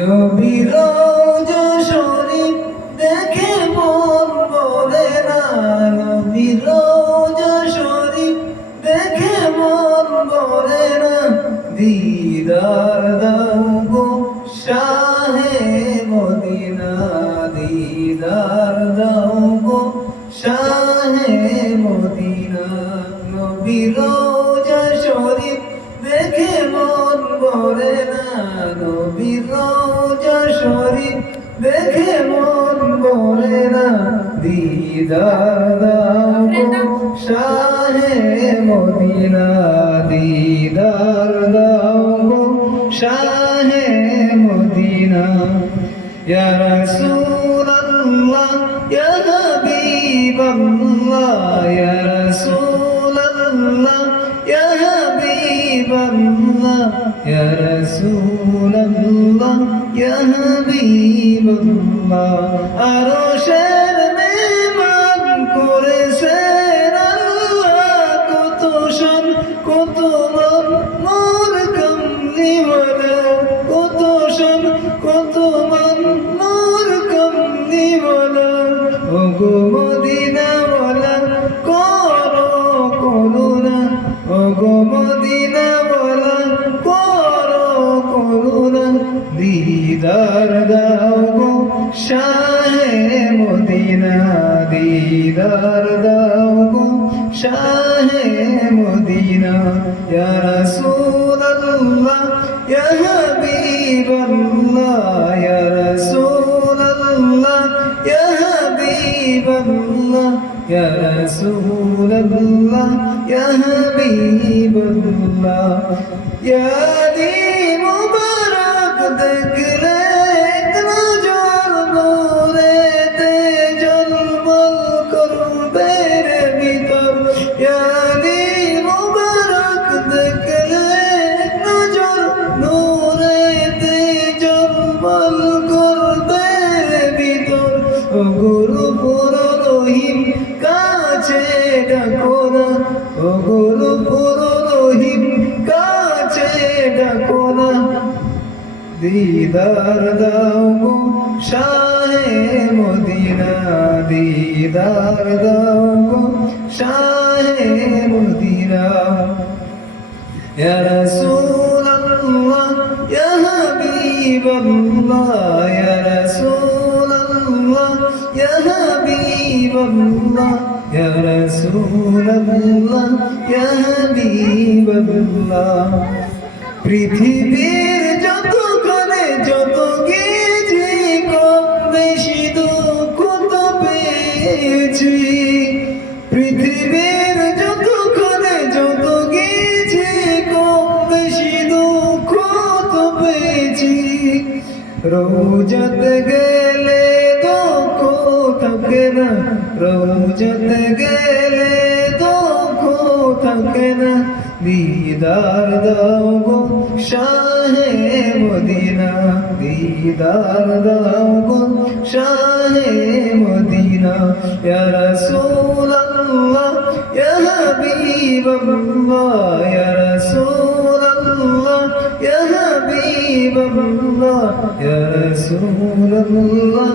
নবীর রওজা শরীফ দেখে মন ভরে না, নবীর রওজা শরীফ দেখে মন ভরে না। দিদার দাও গো শাহে মদিনা, দিদার দাও গো শাহে মদিনা। নবীর রওজা শরীফ দেখে মন ভরে না, নবীর রওজা শরীফ দেখে মন ভরে না। দিদার দাও গো শাহে মদিনা, দিদার দাও গো শাহে মদিনা। ইয়া রাসূলুল্লাহ ইয়া হাবিবাল্লাহ, ইয়া রাসূলুল্লাহ ইয়া হাবিবাল্লাহ, ইয়া রাসূলুল্লাহ ইয়া হাবিবাল্লাহ। আরশের মেহমান করেছেন আল্লাহ, কত শান কত মান মোর কামলিওয়ালা, কত শান কত মান মোর কামলিওয়ালা। ওগো মদিনাওয়ালা করো করুণা, ওগো মদিনাওয়ালা করো করুণা। দিদার দাও গো শাহে মদিনা, দিদার দাও গো শাহে মদিনা। ইয়া রাসূলুল্লাহ ইয়া হাবিবাল্লাহ, ইয়া রাসূলুল্লাহ ইয়া হাবিবাল্লাহ, ইয়া রাসূলুল্লাহ ইয়া হাবিবাল্লাহ। ইয়া দি মুবারক দেখলে এক নজর নূরেতে ঝলমল করবে রে ভিতর। ইয়া দি মুবারক দেখলে এক নজর নূরেতে ঝলমল করবে রে ভিতর। ও গুরুপুর রহিম কাছে ডাকো না, ও গুরুপুর রহিম কাছে ডাকো না। দিদার দাও গো শাহে মদিনা, দিদার দাও গো শাহে মদিনা। ইয়া রাসূলুল্লাহ ইয়া হাবিবাল্লাহ, ইয়া রাসূলুল্লাহ ইয়া হাবিবাল্লাহ, ইয়া রাসূলুল্লাহ ইয়া হাবিবাল্লাহ। পৃথিবীর যত ঘরে যত গিয়েছি কম বেশি দুঃখ তো পেয়েছি, পৃথিবীর যত ঘরে যত গিয়েছি কম বেশি দুঃখ তো পেয়েছি। রওজাতে গেলে দুঃখ থাকে না, রওজাতে গেলে দুঃখ থাকে না। দিদার দাও গো শাহে মদিনা, দিদার দাও গো শাহে মদিনা। ইয়া রাসূলুল্লাহ ইয়া হাবিবাল্লাহ, ইয়া রাসূলুল্লাহ ইয়া হাবিবাল্লাহ, ইয়া রাসূলুল্লাহ।